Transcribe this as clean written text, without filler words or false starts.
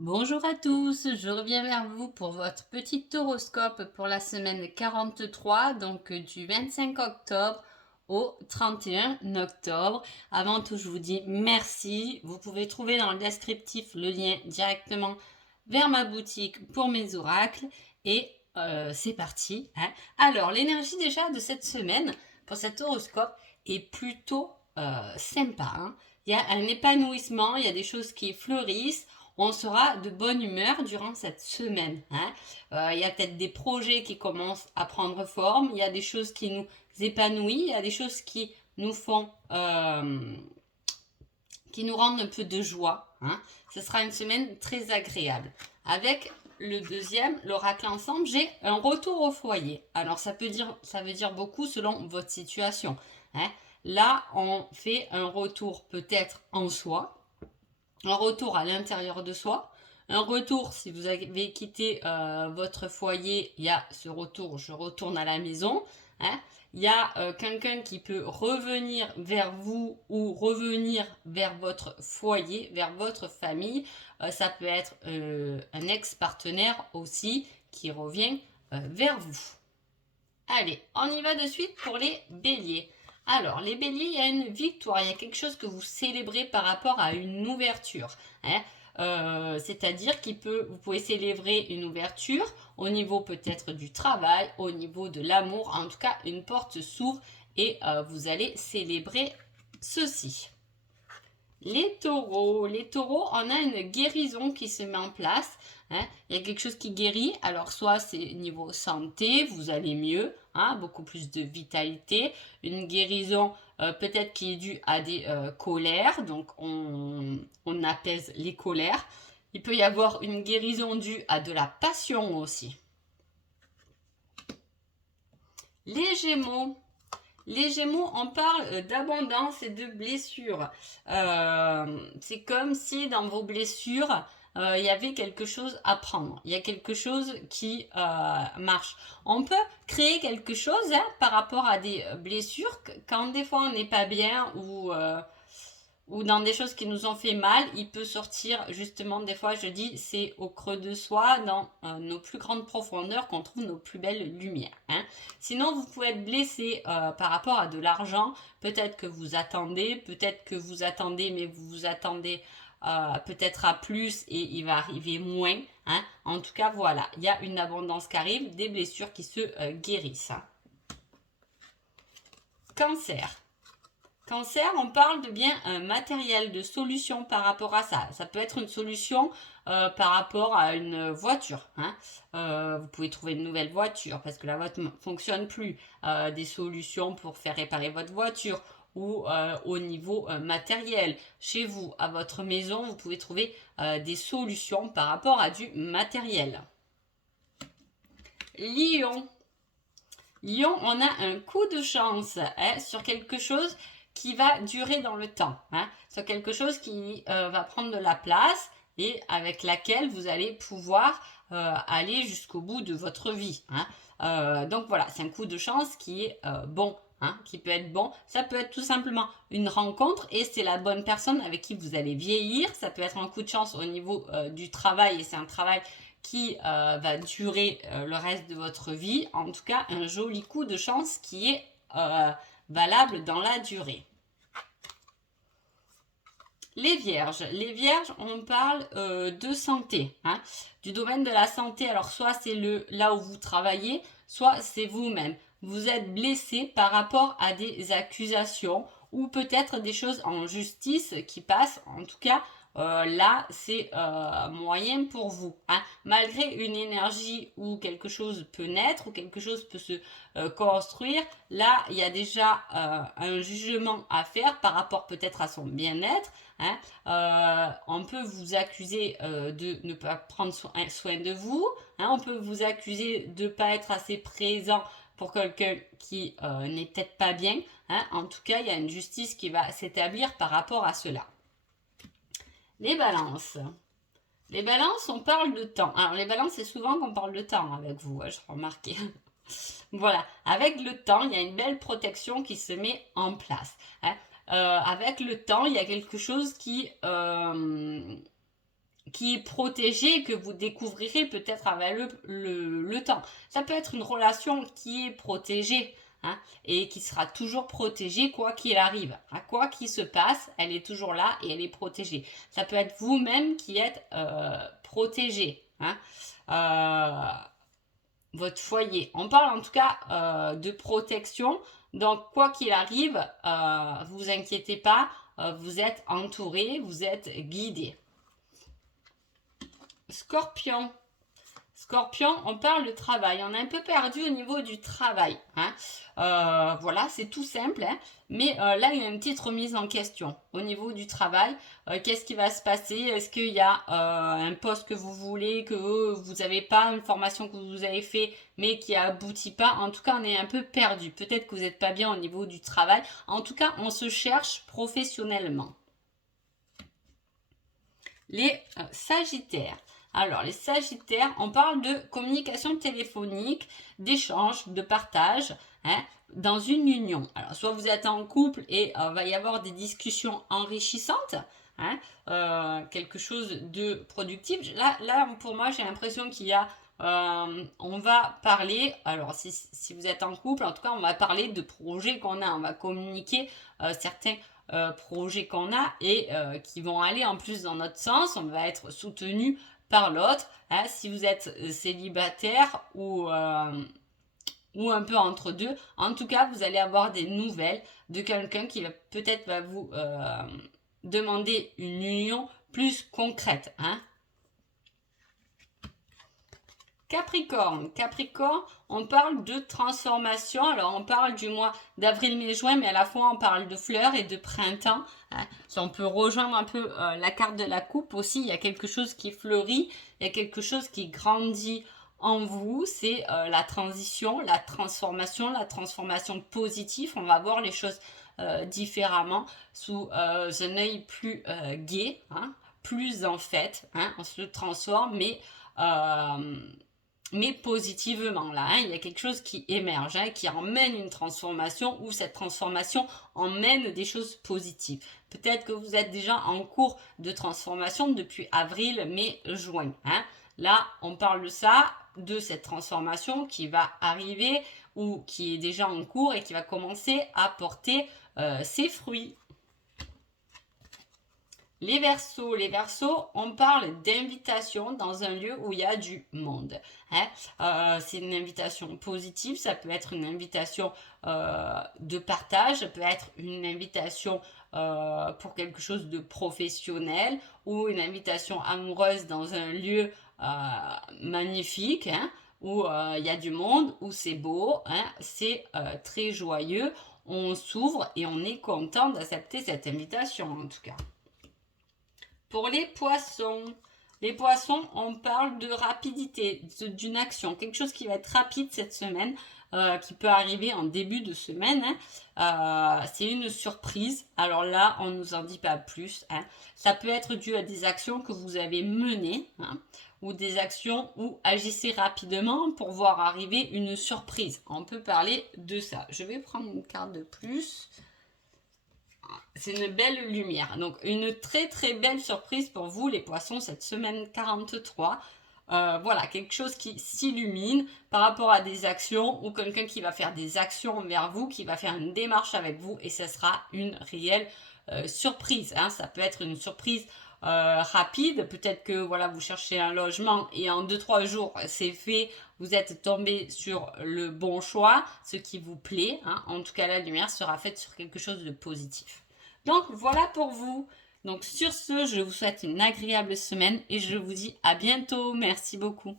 Bonjour à tous, je reviens vers vous pour votre petit horoscope pour la semaine 43, donc du 25 octobre au 31 octobre. Avant tout, je vous dis merci. Vous pouvez trouver dans le descriptif le lien directement vers ma boutique pour mes oracles. Et c'est parti, hein. Alors, l'énergie déjà de cette semaine pour cet horoscope est plutôt sympa, hein. Il y a un épanouissement, il y a des choses qui fleurissent. On sera de bonne humeur durant cette semaine, hein. Il y a peut-être des projets qui commencent à prendre forme, il y a des choses qui nous épanouissent, il y a des choses qui nous font, qui nous rendent un peu de joie, hein. Ce sera une semaine très agréable. Avec le deuxième, l'oracle ensemble, j'ai un retour au foyer. Alors ça veut dire beaucoup selon votre situation, hein. Là, on fait un retour peut-être en soi, un retour à l'intérieur de soi, un retour si vous avez quitté votre foyer, il y a ce retour, je retourne à la maison, hein. Il y a quelqu'un qui peut revenir vers vous ou revenir vers votre foyer, vers votre famille. Ça peut être un ex-partenaire aussi qui revient vers vous. Allez, on y va de suite pour les béliers. Alors, les béliers, il y a une victoire, il y a quelque chose que vous célébrez par rapport à une ouverture, hein. C'est-à-dire vous pouvez célébrer une ouverture au niveau peut-être du travail, au niveau de l'amour. En tout cas, une porte s'ouvre et vous allez célébrer ceci. Les taureaux, on a une guérison qui se met en place, hein. Il y a quelque chose qui guérit. Alors, soit c'est niveau santé, vous allez mieux, hein, beaucoup plus de vitalité. Une guérison peut-être qui est due à des colères, donc on apaise les colères. Il peut y avoir une guérison due à de la passion aussi. Les Gémeaux. Les Gémeaux, on parle d'abondance et de blessures. C'est comme si dans vos blessures, il y avait quelque chose à prendre. Il y a quelque chose qui marche. On peut créer quelque chose, hein, par rapport à des blessures quand des fois on n'est pas bien ou dans des choses qui nous ont fait mal, il peut sortir justement, des fois je dis, c'est au creux de soi, dans nos plus grandes profondeurs qu'on trouve nos plus belles lumières, hein. Sinon, vous pouvez être blessé par rapport à de l'argent, peut-être que vous attendez, mais vous vous attendez peut-être à plus et il va arriver moins, hein. En tout cas, voilà, il y a une abondance qui arrive, des blessures qui se guérissent, hein. Cancer. Cancer, on parle de bien matériel, de solution par rapport à ça. Ça peut être une solution par rapport à une voiture, hein. Vous pouvez trouver une nouvelle voiture parce que la vôtre ne fonctionne plus. Des solutions pour faire réparer votre voiture ou au niveau matériel. Chez vous, à votre maison, vous pouvez trouver des solutions par rapport à du matériel. Lion. Lion, on a un coup de chance, hein, sur quelque chose qui va durer dans le temps, hein, sur quelque chose qui va prendre de la place et avec laquelle vous allez pouvoir aller jusqu'au bout de votre vie, hein. Donc voilà, c'est un coup de chance qui est bon, hein, qui peut être bon. Ça peut être tout simplement une rencontre et c'est la bonne personne avec qui vous allez vieillir. Ça peut être un coup de chance au niveau du travail et c'est un travail qui va durer le reste de votre vie. En tout cas, un joli coup de chance qui est valable dans la durée. Les vierges, on parle de santé, hein, du domaine de la santé. Alors soit c'est là où vous travaillez, soit c'est vous-même. Vous êtes blessé par rapport à des accusations ou peut-être des choses en justice qui passent. En tout cas, là, c'est moyen pour vous, hein. Malgré une énergie où quelque chose peut naître, ou quelque chose peut se construire, là, il y a déjà un jugement à faire par rapport peut-être à son bien-être, hein. On peut vous accuser de ne pas prendre soin de vous, hein. On peut vous accuser de ne pas être assez présent pour quelqu'un qui n'est peut-être pas bien, hein. En tout cas, il y a une justice qui va s'établir par rapport à cela. Les balances. Les balances, on parle de temps. Alors, les balances, c'est souvent qu'on parle de temps avec vous, hein, je remarqué. Voilà, avec le temps, il y a une belle protection qui se met en place, hein. Avec le temps, il y a quelque chose qui est protégé, que vous découvrirez peut-être avec le temps. Ça peut être une relation qui est protégée, hein, et qui sera toujours protégée quoi qu'il arrive. À quoi qu'il se passe, elle est toujours là et elle est protégée. Ça peut être vous-même qui êtes protégé. Hein. Votre foyer. On parle en tout cas de protection. Donc, quoi qu'il arrive, vous inquiétez pas, vous êtes entouré, vous êtes guidé. Scorpion. Scorpion, on parle de travail. On est un peu perdu au niveau du travail. Hein. Voilà, c'est tout simple. Hein. Mais là, il y a une petite remise en question au niveau du travail. Qu'est-ce qui va se passer? Est-ce qu'il y a un poste que vous voulez, que vous n'avez pas, une formation que vous avez fait, mais qui aboutit pas? En tout cas, on est un peu perdu. Peut-être que vous n'êtes pas bien au niveau du travail. En tout cas, on se cherche professionnellement. Les Sagittaires. Alors, les Sagittaires, on parle de communication téléphonique, d'échange, de partage, hein, dans une union. Alors, soit vous êtes en couple et va y avoir des discussions enrichissantes, hein, quelque chose de productif. Là pour moi, j'ai l'impression qu'il y a... on va parler, alors si vous êtes en couple, en tout cas, on va parler de projets qu'on a. On va communiquer certains projets qu'on a et qui vont aller en plus dans notre sens. On va être soutenu par l'autre. Hein, si vous êtes célibataire ou un peu entre deux, en tout cas, vous allez avoir des nouvelles de quelqu'un qui va peut-être vous demander une union plus concrète. Hein. Capricorne. Capricorne, on parle de transformation. Alors, on parle du mois d'avril, mai, juin, mais à la fois, on parle de fleurs et de printemps. Hein. Si on peut rejoindre un peu la carte de la coupe aussi, il y a quelque chose qui fleurit, il y a quelque chose qui grandit en vous. C'est la transition, la transformation positive. On va voir les choses différemment, sous un œil plus gai, hein, plus en fait. Hein, on se transforme, mais positivement là, hein, il y a quelque chose qui émerge, hein, qui emmène une transformation, ou cette transformation emmène des choses positives. Peut-être que vous êtes déjà en cours de transformation depuis avril, mai, juin. Hein. Là, on parle de ça, de cette transformation qui va arriver ou qui est déjà en cours et qui va commencer à porter ses fruits. Les Verseaux, on parle d'invitation dans un lieu où il y a du monde. Hein. C'est une invitation positive, ça peut être une invitation de partage, ça peut être une invitation pour quelque chose de professionnel ou une invitation amoureuse dans un lieu magnifique, hein, où il y a du monde, où c'est beau, hein, c'est très joyeux. On s'ouvre et on est content d'accepter cette invitation en tout cas. Pour les poissons, on parle de rapidité, d'une action, quelque chose qui va être rapide cette semaine, qui peut arriver en début de semaine. Hein. C'est une surprise. Alors là, on ne nous en dit pas plus. Hein. Ça peut être dû à des actions que vous avez menées, hein, ou des actions où agissez rapidement pour voir arriver une surprise. On peut parler de ça. Je vais prendre une carte de plus. C'est une belle lumière. Donc, une très très belle surprise pour vous, les poissons, cette semaine 43. Voilà, quelque chose qui s'illumine par rapport à des actions ou quelqu'un qui va faire des actions envers vous, qui va faire une démarche avec vous et ça sera une réelle surprise. Hein. Ça peut être une surprise rapide. Peut-être que voilà, vous cherchez un logement et en 2-3 jours, c'est fait. Vous êtes tombé sur le bon choix, ce qui vous plaît. Hein. En tout cas, la lumière sera faite sur quelque chose de positif. Donc, voilà pour vous. Donc, sur ce, je vous souhaite une agréable semaine et je vous dis à bientôt. Merci beaucoup.